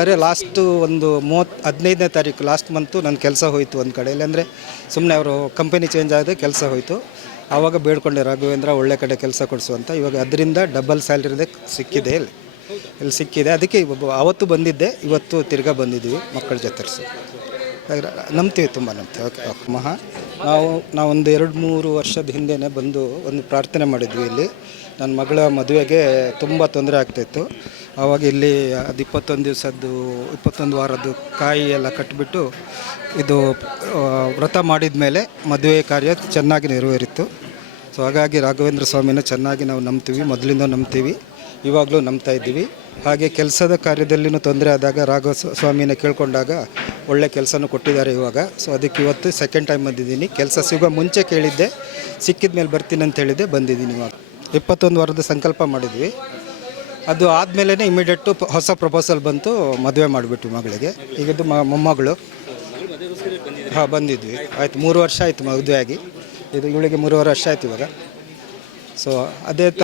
ಅರೆ, ಲಾಸ್ಟು ಒಂದು ಮೂವತ್ತು ಹದಿನೈದನೇ ತಾರೀಕು, ಲಾಸ್ಟ್ ಮಂತು ನನ್ನ ಕೆಲಸ ಹೋಯಿತು ಒಂದು ಕಡೆ. ಅಂದರೆ ಸುಮ್ಮನೆ ಅವರು ಕಂಪನಿ ಚೇಂಜ್ ಆಗಿದೆ ಕೆಲಸ ಹೋಯಿತು. ಆವಾಗ ಬೇಡ್ಕೊಂಡೆ ರಾಘವೇಂದ್ರ, ಒಳ್ಳೆ ಕಡೆ ಕೆಲಸ ಕೊಡಿಸು ಅಂತ. ಇವಾಗ ಅದರಿಂದ ಡಬಲ್ ಸ್ಯಾಲ್ರಿದೆ ಸಿಕ್ಕಿದೆ ಇಲ್ಲಿ. ಇಲ್ಲಿ ಸಿಕ್ಕಿದೆ. ಅದಕ್ಕೆ ಅವತ್ತು ಬಂದಿದ್ದೆ, ಇವತ್ತು ತಿರ್ಗಾ ಬಂದಿದ್ದೀವಿ ಮಕ್ಕಳ ಜೊತೆ ನಂಬ್ತೀವಿ, ತುಂಬ ನಂಬ್ತೀವಿ. ಓಕೆ ಓಕೆ ಮಹಾ, ನಾವು ನಾವೊಂದು ಎರಡು ಮೂರು ವರ್ಷದ ಹಿಂದೆನೇ ಬಂದು ಒಂದು ಪ್ರಾರ್ಥನೆ ಮಾಡಿದ್ವಿ ಇಲ್ಲಿ. ನನ್ನ ಮಗಳ ಮದುವೆಗೆ ತುಂಬ ತೊಂದರೆ ಆಗ್ತಾಯಿತ್ತು ಆವಾಗ ಇಲ್ಲಿ ಅದು ಇಪ್ಪತ್ತೊಂದು ದಿವಸದ್ದು, ಇಪ್ಪತ್ತೊಂದು ವಾರದ್ದು ಕಾಯಿ ಎಲ್ಲ ಕಟ್ಟಿಬಿಟ್ಟು ಇದು ವ್ರತ ಮಾಡಿದ ಮೇಲೆ ಮದುವೆ ಕಾರ್ಯ ಚೆನ್ನಾಗಿ ನೆರವೇರಿತ್ತು. ಸೊ ಹಾಗಾಗಿ ರಾಘವೇಂದ್ರ ಸ್ವಾಮಿನ ಚೆನ್ನಾಗಿ ನಾವು ನಂಬ್ತೀವಿ, ಮೊದಲಿಂದ ನಂಬ್ತೀವಿ, ಇವಾಗಲೂ ನಂಬ್ತಾ ಇದ್ದೀವಿ. ಹಾಗೆ ಕೆಲಸದ ಕಾರ್ಯದಲ್ಲಿನೂ ತೊಂದರೆ ಆದಾಗ ರಾಘವ ಸ್ವಾಮಿನ ಕೇಳಿಕೊಂಡಾಗ ಒಳ್ಳೆ ಕೆಲಸನೂ ಕೊಟ್ಟಿದ್ದಾರೆ ಇವಾಗ. ಸೊ ಅದಕ್ಕೆ ಇವತ್ತು ಸೆಕೆಂಡ್ ಟೈಮ್ ಬಂದಿದ್ದೀನಿ. ಕೆಲಸ ಸಿಗೋ ಮುಂಚೆ ಕೇಳಿದ್ದೆ ಸಿಕ್ಕಿದ ಮೇಲೆ ಬರ್ತೀನಿ ಅಂತ ಹೇಳಿದ್ದೆ ಬಂದಿದ್ದೀನಿ ಇವಾಗ. ಇಪ್ಪತ್ತೊಂದು ವಾರದ ಸಂಕಲ್ಪ ಮಾಡಿದ್ವಿ. ಅದು ಆದಮೇಲೆ ಇಮಿಡಿಯೇಟು ಹೊಸ ಪ್ರಪೋಸಲ್ ಬಂತು, ಮದುವೆ ಮಾಡಿಬಿಟ್ವಿ ಮಗಳಿಗೆ. ಮ, ಮೊಮ್ಮಗಳು. ಹಾಂ, ಬಂದಿದ್ವಿ. ಆಯ್ತು, ಮೂರು ವರ್ಷ ಆಯಿತು ಮದುವೆ ಆಗಿ ಇದು ಇವಳಿಗೆ ಮೂರುವರೆ ವರ್ಷ ಆಯ್ತು ಇವಾಗ. ಸೊ ಅದೇ ತ